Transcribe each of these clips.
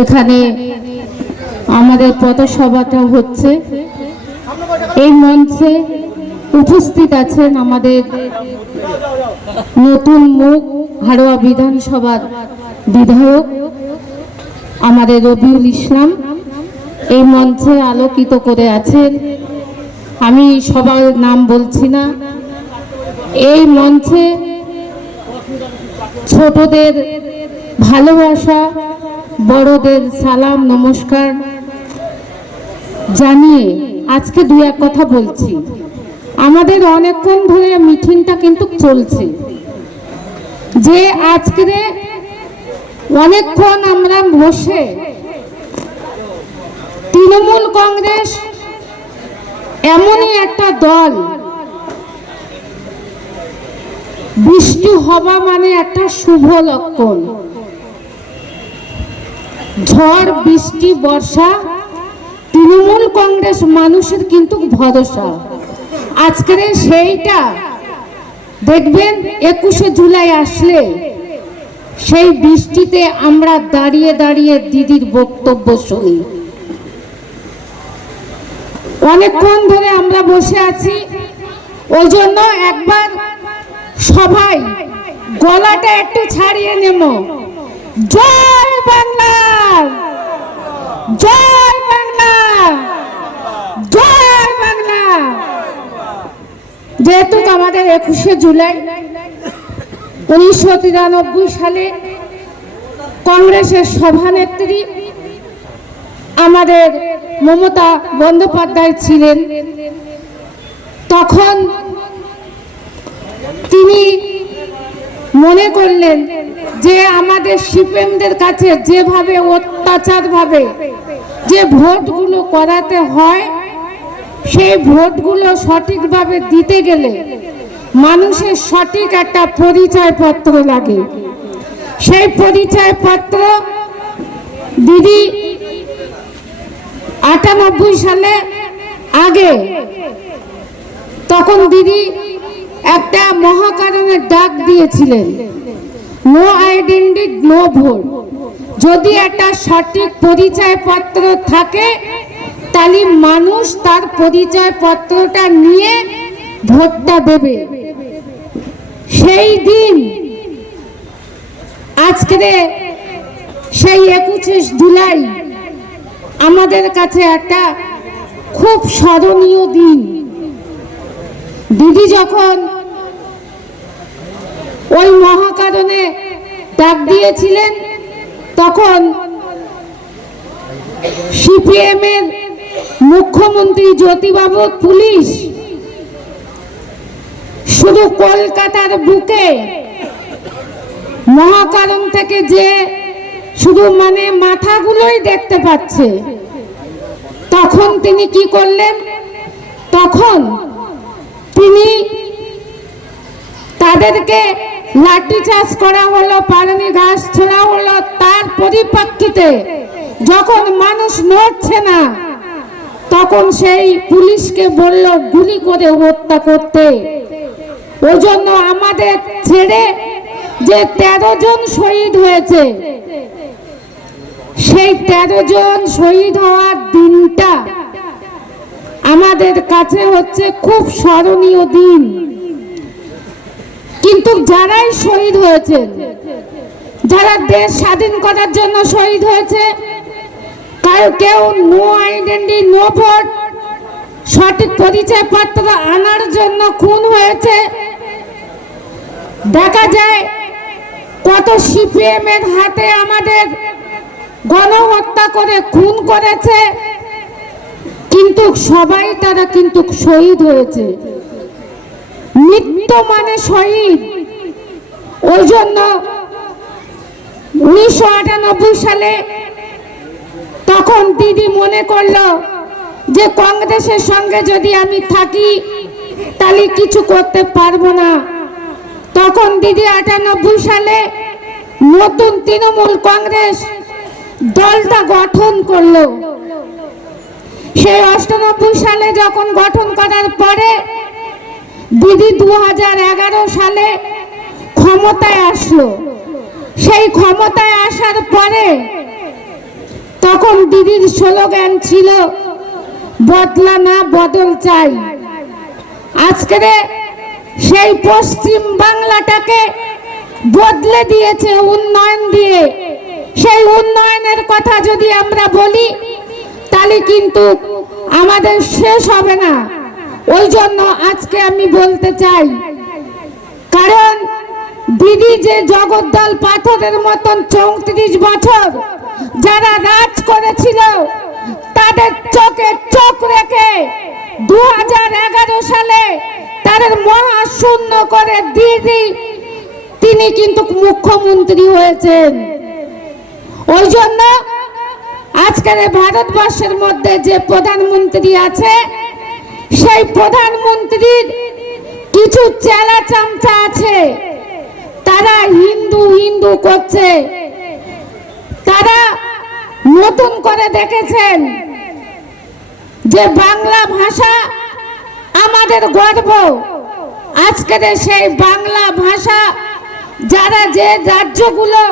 এখানে আমাদের পথসভাটা হচ্ছে। এই মঞ্চে উপস্থিত আছেন আমাদের নতুন মুখ হাড়োয়া বিধানসভার বিধায়ক আমাদের রবিউল ইসলাম। এই মঞ্চে আলোকিত করে আছেন। আমি সবার নাম বলছি না। এই মঞ্চে ছোটদের ভালোবাসা, বড়দের সালাম, নমস্কার জানিয়ে আজকে দু এক কথা বলছি। আমাদের অনেকক্ষণ ধরে মিটিংটা কিন্তু চলছে। যে আজকে অনেকক্ষণ আমরা বসে তৃণমূল কংগ্রেস এমনই একটা দল, বৃষ্টি হওয়া মানে একটা শুভ লক্ষণ। ঝড়, বৃষ্টি, বর্ষা, তৃণমূল কংগ্রেস মানুষের কিন্তু ভরসা। আজকের সেইটা, দেখবেন একুশে জুলাই আসলে সেই বৃষ্টিতে আমরা দাঁড়িয়ে দাঁড়িয়ে দিদির বক্তব্য শুনি। অনেকক্ষণ ধরে আমরা বসে আছি, ওই জন্য একবার সবাই গলাটা একটু ছাড়িয়ে নেব জয় বাংলা! জয় বাংলা। জয় বাংলা। যেহেতু আমাদের একুশে জুলাই, উনিশশো তিরানব্বই সালে কংগ্রেসের সভানেত্রী আমাদের মমতা বন্দ্যোপাধ্যায় ছিলেন। তখন তিনি মনে করলেন যে আমাদের সিপিএমদের কাছে যেভাবে অত্যাচার ভাবে যে ভোটগুলো করাতে হয়, সেই ভোটগুলো সঠিকভাবে দিতে গেলে মানুষের সঠিক একটা পরিচয় পত্র লাগে। সেই পরিচয় পত্র দিদি আটানব্বই সালে আগে, তখন দিদি একটা মহাকারণের ডাক দিয়েছিলেন। নো আইডেন্টি নো ভোট যদি একটা সঠিক পরিচয় পত্র থাকে, তাহলে মানুষ তার পরিচয় পত্রটা নিয়ে ভোটটা দেবে। সেই দিন, আজকে সেই একুশে জুলাই, আমাদের কাছে একটা খুব স্মরণীয় দিন। দিদি যখন ওই মহাকারণে ডাক দিয়েছিলেন তখন সিপিএম এর মুখ্যমন্ত্রী জ্যোতিবাবু পুলিশ শুধু কলকাতার বুকে মহাকারণ থেকে যে শুধু মানে মাথাগুলোই দেখতে পাচ্ছে, তখন তিনি কি করলেন? তখন তিনি তাদেরকে লাঠিচার্জ করা হলো পারনি ঘাস ছোড়া হলো, তার পরিপ্রেক্ষিতে যখন মানুষ নড়ছে না, তখন সেই পুলিশকে বলল, গুলি করে হত্যা করতে। ওই জন্য আমাদের ছেড়ে যে তেরো জন শহীদ হয়েছে, সেই তেরো জন শহীদ হওয়ার দিনটা আমাদের কাছে হচ্ছে খুব স্মরণীয় দিন। কিন্তু যারাই শহীদ হয়েছে, যারা দেশ স্বাধীন করার জন্য শহীদ হয়েছে কেউ নো আইডেন্টি নো ভোট সঠিক পরিচয় পত্র আনার জন্য খুন হয়েছে। দেখা যায় কত সিপিএম এর হাতে আমাদের গণহত্যা করে খুন করেছে, কিন্তু সবাই তারা কিন্তু শহীদ হয়েছে। মৃত্যু মানে শহীদ। ওই জন্য উনিশশো আটানব্বই সালে তখন দিদি মনে করল যে কংগ্রেসের সঙ্গে যদি আমি থাকি, তাহলে কিছু করতে পারব না। তখন দিদি আটানব্বই সালে নতুন তৃণমূল কংগ্রেস দলটা গঠন করল। সেই অষ্টানব্বই সালে যখন গঠন করার পরে দিদি দু হাজার এগারো সালে ক্ষমতায় আসলো। সেই ক্ষমতায় আসার পরে তখন দিদির স্লোগান ছিল, বদলা না, বদল চাই। আজকের সেই পশ্চিম বাংলাটাকে বদলে দিয়েছে উন্নয়ন দিয়ে। সেই উন্নয়নের কথা যদি আমরা বলি, তাহলে কিন্তু আমাদের শেষ হবে না। ওই জন্য আজকে আমি বলতে চাই, কারণ দিদি যে জগদ্দল পাথরের মতন চৌত্রিশ বছর যারা রাজ করেছিল, তাদের চোখে চোখ রেখে দু সালে তাদের মহাশূন্য করে দিদি, তিনি কিন্তু মুখ্যমন্ত্রী হয়েছেন। ওই জন্য আজকের ভারতবর্ষের মধ্যে যে প্রধানমন্ত্রী আছে সেই প্রধানমন্ত্রীর কিছু চেলা চামচা আছে। তারা হিন্দু হিন্দু করছে। তারা নতুন করে দেখেছেন যে বাংলা ভাষা আমাদের গর্ব। আজকের সেই বাংলা ভাষা, যারা যে রাজ্যগুলো,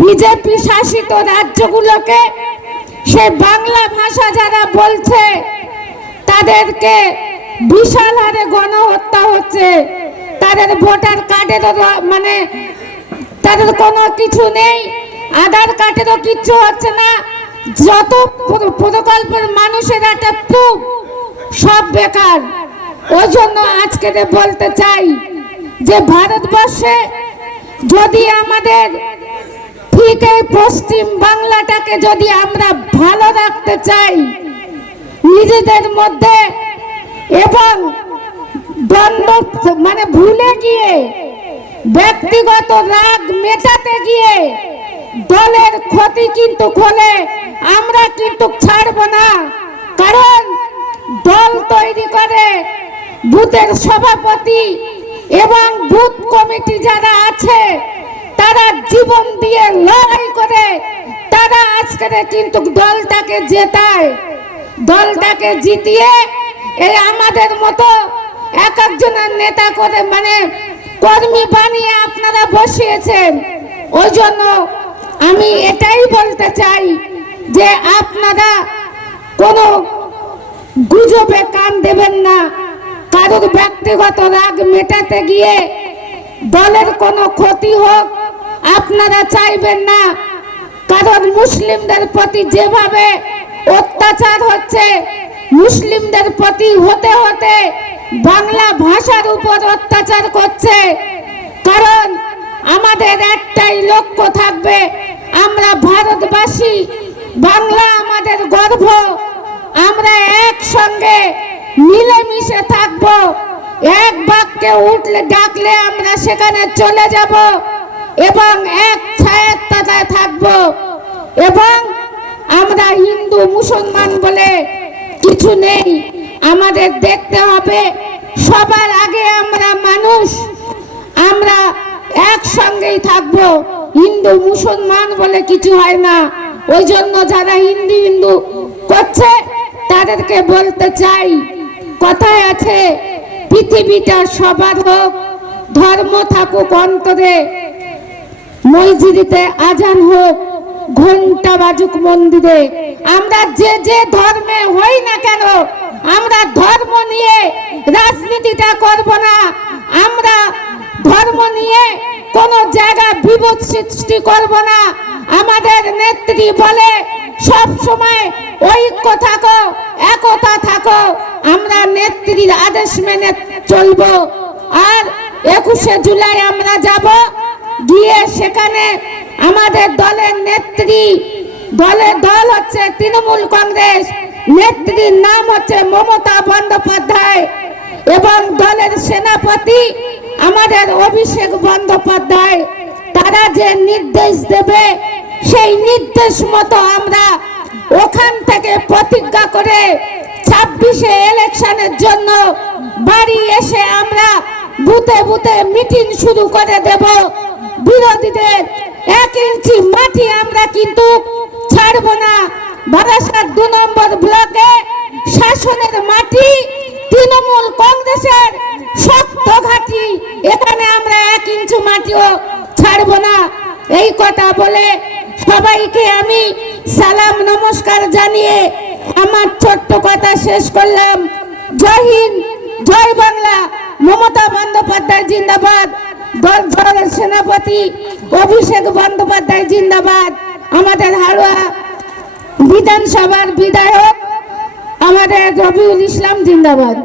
বিজেপি শাসিত রাজ্যগুলোকে সে বাংলা ভাষা যারা বলছে তাদেরকে বিশাল হারে গণহত্যা হচ্ছে। তাদের ভোটার কার্ডের মানে তাদের কোনো কিছু নেই। আধার কার্ডেরও কিচ্ছু হচ্ছে না। যত প্রকল্পের মানুষের একটা প্রুফ, সব বেকার। ওই জন্য আজকে বলতে চাই যে ভারতবর্ষে যদি আমাদের ঠিক এই পশ্চিম বাংলাটাকে যদি আমরা ভালো রাখতে চাই নিজেদের মধ্যে এবং মানে ভুলে গিয়ে, ব্যক্তিগত রাগ মেটাতে গিয়ে দলের ক্ষতি কিন্তু খোলে, আমরা কিন্তু ছাড়ব না। কারণ দল তৈরি করে, বুথের সভাপতি এবং বুথ কমিটি যারা আছে, তারা জীবন দিয়ে লড়াই করে, তারা আজকের কিন্তু দলটাকে জেতায়। দলটাকে জিতিয়ে এই আমাদের মতো এক একজনের নেতা করে মানে কর্মী বানিয়ে আপনারা বসিয়েছেন। ওই জন্য আমি এটাই বলতে চাই যে আপনারা কোনো গুজবে কান দেবেন না। কারোর ব্যক্তিগত রাগ মেটাতে গিয়ে দলের কোনো ক্ষতি হোক, আপনারা চাইবেন না। কারণ মুসলিমদের প্রতি যেভাবে অত্যাচার হচ্ছে। মুসলিমদের প্রতি হতে হতে বাংলা ভাষার উপর অত্যাচার করছে। কারণ আমাদের একটাই লক্ষ্য থাকবে, আমরা ভারতবাসী, বাংলা আমাদের গর্ব। আমরা একসঙ্গে মিলেমিশে থাকব। এক বাক্যে উঠলে, ডাকলে আমরা সেখানে চলে যাব এবং এক ছায়ের তলায় থাকব। এবং আমরা হিন্দু, মুসলমান বলে কিছু নেই। আমাদের দেখতে হবে, সবার আগে আমরা মানুষ, আমরা একসঙ্গেই থাকব। হিন্দু, মুসলমান বলে কিছু হয় না। ওই জন্য যারা হিন্দু হিন্দু করছে, তাদেরকে বলতে চাই, কথায় আছে, পৃথিবীটা সবার হোক, ধর্ম থাকুক অন্তরে মসজিদিতে আজান হোক, ঘণ্টা বাজুক মন্দিরে। আমরা যে যে ধর্মে হই না কেন, আমরা ধর্ম নিয়ে রাজনীতিটা করব না। আমরা ধর্ম নিয়ে কোন জায়গা বিপদ সৃষ্টি করব না। আমাদের নেত্রী বলে, সব সময় ঐক্য থাকো, একতা থাকো। আমরা নেত্রীর আদেশ মেনে চলবো। আর একুশে জুলাই আমরা যাব। গিয়ে সেখানে আমাদের দলের নেত্রী দলের দল হচ্ছে তৃণমূল কংগ্রেস। নেত্রীর নাম হচ্ছে মমতা বন্দ্যোপাধ্যায়। এবং দলের সেনাপতি আমাদের অভিষেক বন্দ্যোপাধ্যায়। তারা যে নির্দেশ দেবে, সেই নির্দেশ মতো আমরা ওখান থেকে প্রতিজ্ঞা করে ছাব্বিশে ইলেকশনের জন্য বাড়ি এসে আমরা বুথে বুথে মিটিং শুরু করে দেব। বিরোধীদের এক ইঞ্চি মাটি আমরা কিন্তু ছাড়ব না। বারাসাত দু নম্বর ব্লকে শাসনের মাটি তৃণমূল কংগ্রেসের শক্ত ঘাটি। এখানে আমরা এক ইঞ্চু মাটিও ছাড়বো না। এই কথা বলে সবাইকে আমি সালাম, নমস্কার জানিয়ে আমার ছোট্ট কথা শেষ করলাম। জয় হিন্দ, জয় বাংলা। মমতা বন্দ্যোপাধ্যায় জিন্দাবাদ। দল সেনাপতি অভিষেক বন্দ্যোপাধ্যায় জিন্দাবাদ। আমাদের হালুয়া বিধানসভার বিধায়ক আমাদের রবিউল ইসলাম জিন্দাবাদ।